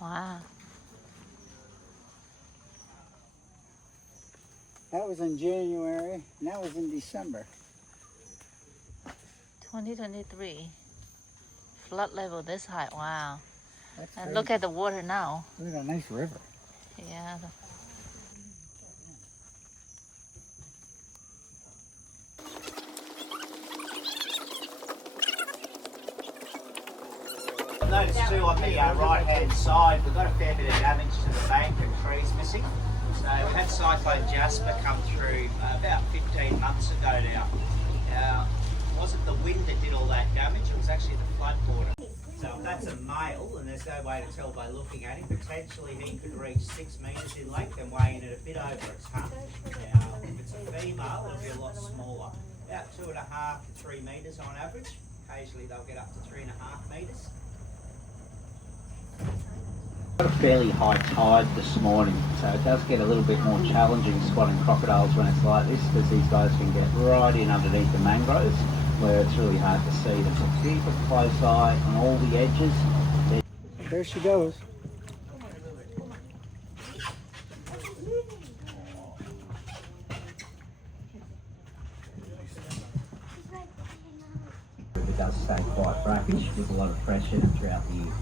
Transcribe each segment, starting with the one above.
Wow. That was in January, and that was in December. 2023. Flood level this high. Wow. That's And crazy. look at the water now. Look at that nice river. Yeah. Notice too on the right hand side we've got a fair bit of damage to the bank and trees missing. So we had Cyclone Jasper come through about 15 months ago now. Now it wasn't the wind that did all that damage, it was actually the floodwater. So if that's a male, and there's no way to tell by looking at him, potentially he could reach 6 metres in length and weigh in at a bit over a tonne. Now if it's a female it'll be a lot smaller, about 2.5 to 3 metres on average. Occasionally they'll get up to 3.5 metres. Got a fairly high tide this morning, so it does get a little bit more challenging spotting crocodiles when it's like this, because these guys can get right in underneath the mangroves where it's really hard to see them. So keep a close eye on all the edges. There she goes. It does stay quite brackish with a lot of pressure throughout the year.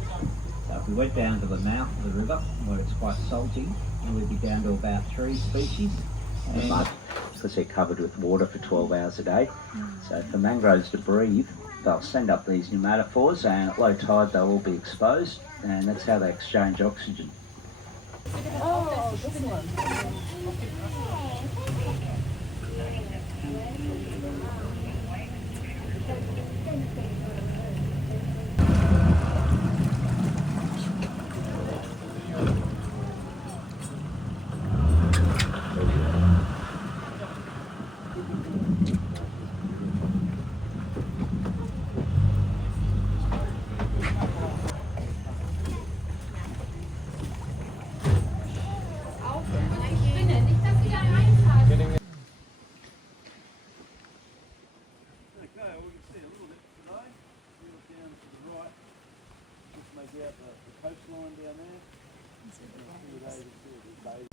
So if we went down to the mouth of the river where it's quite salty, then we'd be down to about 3 species. And because they're covered with water for 12 hours a day. So for mangroves to breathe, they'll send up these pneumatophores, and at low tide they'll all be exposed, and that's how they exchange oxygen. Oh, this one.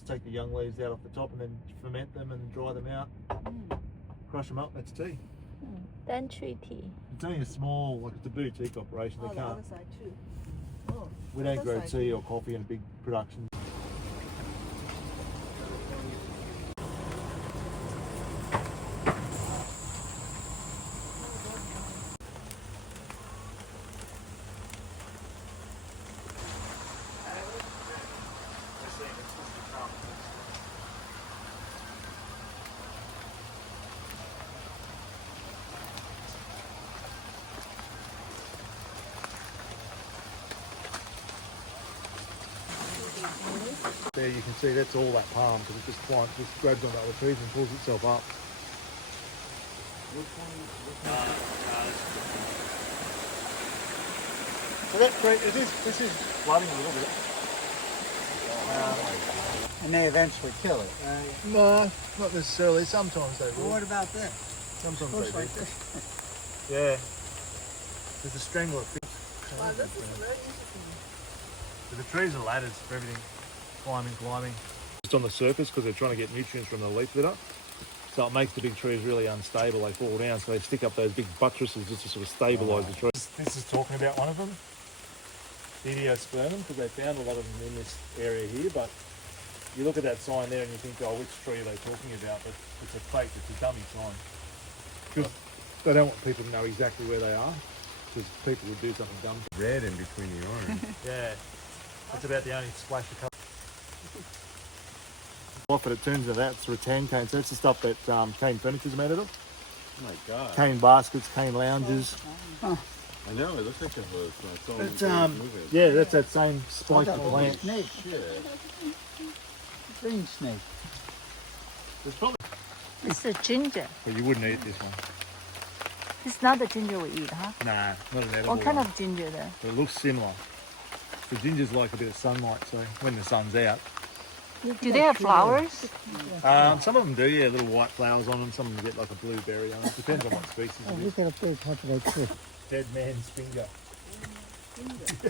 Take the young leaves out off the top and then ferment them and dry them out. Crush them up, that's tea. Daintree tea. It's only a small, like it's a boutique operation. They the can't. other side too. Oh, We don't other grow side. tea or coffee in a big production. There you can see that's all that palm because it just grabs onto other trees and pulls itself up. So that tree, this is flooding a little bit. And they eventually kill it. No, not necessarily. Sometimes they Well, will. what about this? Sometimes Looks they like do. this. Yeah. There's a strangler fish. wow, this is very interesting. So the trees are ladders for everything. Climbing. Just on the surface because they're trying to get nutrients from the leaf litter. So it makes the big trees really unstable. They fall down, so they stick up those big buttresses just to sort of stabilise the tree. This is talking about one of them, Idiospermum, because they found a lot of them in this area here. But you look at that sign there and you think, oh, which tree are they talking about? But it's a fake, it's a dummy sign. Because they don't want people to know exactly where they are, because people would do something dumb. Red in between the orange. Yeah, that's about the only splash of colour. But it turns into that, it's rattan cane. So that's the stuff that cane furniture is made out of. Oh my god. Cane baskets, cane lounges. I know, it looks like a hook. It's, yeah, that's that same spiky plant. Snake. Shit. Green snake. There's probably, It's the ginger. but you wouldn't eat this one. It's not the ginger we eat, huh? Nah, not an edible What kind one. of ginger though? But it looks similar. The ginger's like a bit of sunlight, so when the sun's out. Do they have flowers? Some of them do, yeah, little white flowers on them. Some of them get like a blue berry on them. Depends on what species Oh, it is. look at up there, touch like this. Dead man's finger. So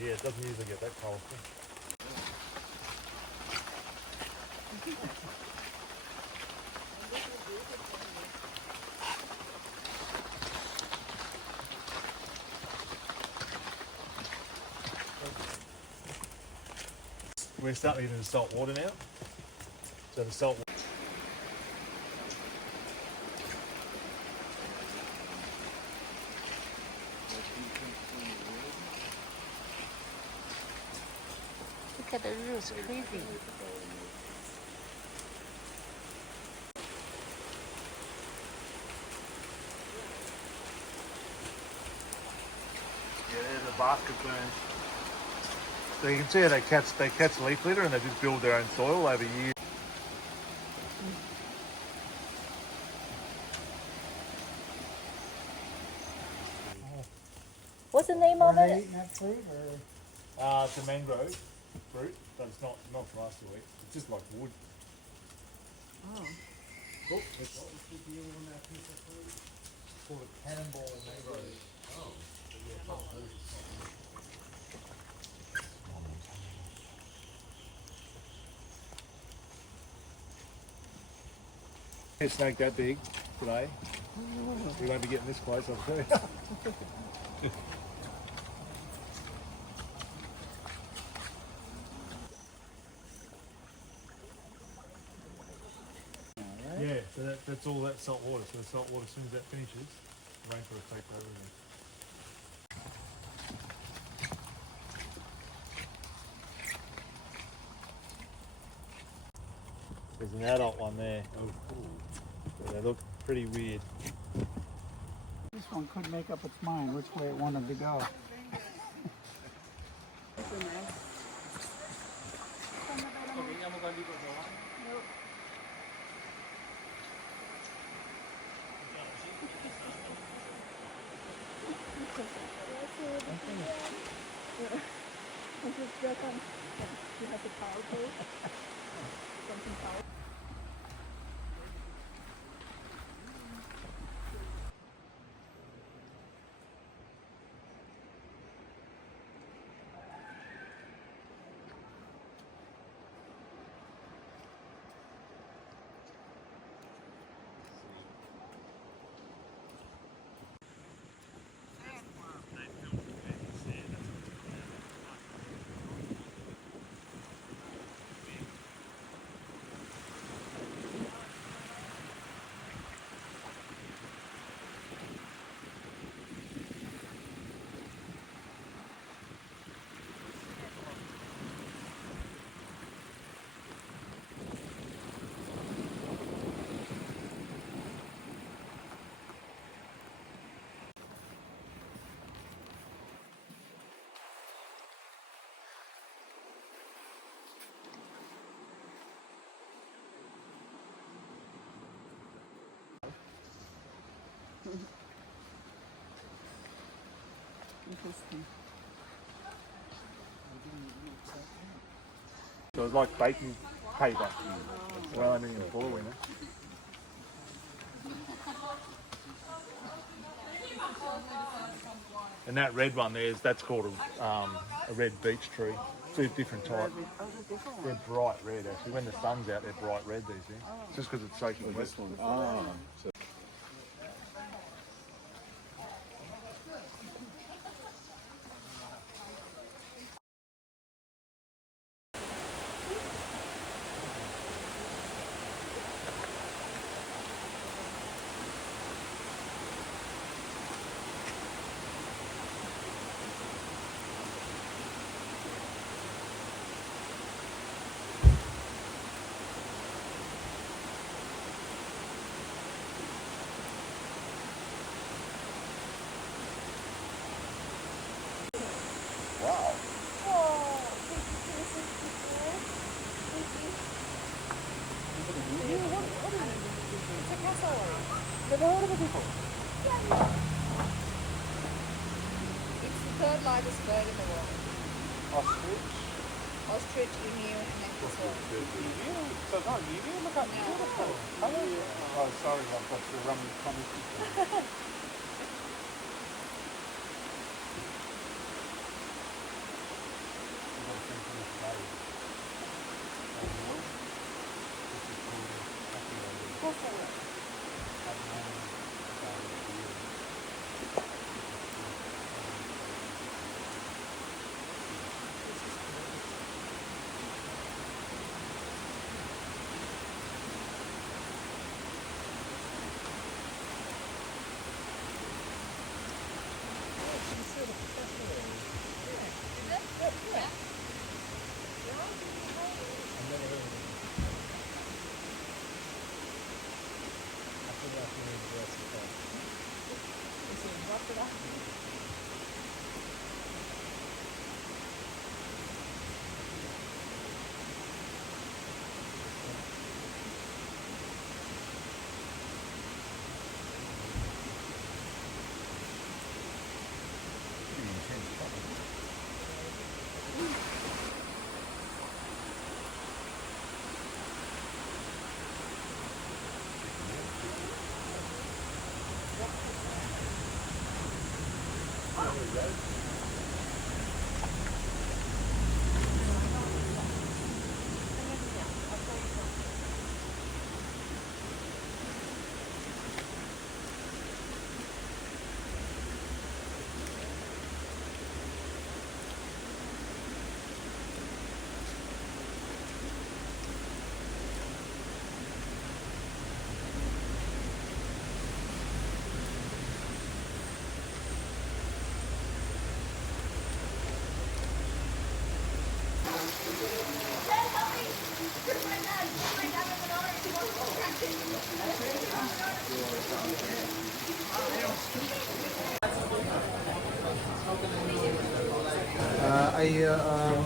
yeah, it doesn't usually get that colourful. We're starting to get into salt water now. So the salt. Look at the roots, creepy. Yeah, there's a basket burn. So you can see how they catch leaf litter and they just build their own soil over years. What's the name of Are they it? eating that fruit or? It's a mangrove fruit, but it's not for us to eat. It's just like wood. Oh. Oh, it's what was the deal on that piece of fruit? It's called a cannonball mangrove. Oh. A snake that big today. We won't be getting this close, I'll tell you. Yeah, so that's all that salt water. So the salt water, as soon as that finishes, the rainforest takes over again. There's an adult one there. Oh, cool. Yeah, they look pretty weird. This one couldn't make up its mind which way it wanted to go. Interesting. So it's like baking paper. Well, I mean, in foil, you know. And that red one that's called a red beech tree. Two different types. They're bright red actually. When the sun's out, they're bright red these things. Just because it's soaking wet. This one. Oh. So It's the third largest bird in the world. Ostrich. Ostrich, emu, and then So it's not Yumi? Look how beautiful. Oh, sorry, I've got the rum comic.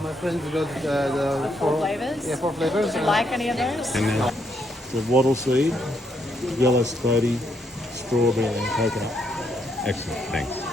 My friends got the four flavors? Yeah, 4 flavors. Do you like any of those? The wattle seed, yellow spotty, strawberry and coconut. Excellent, thanks.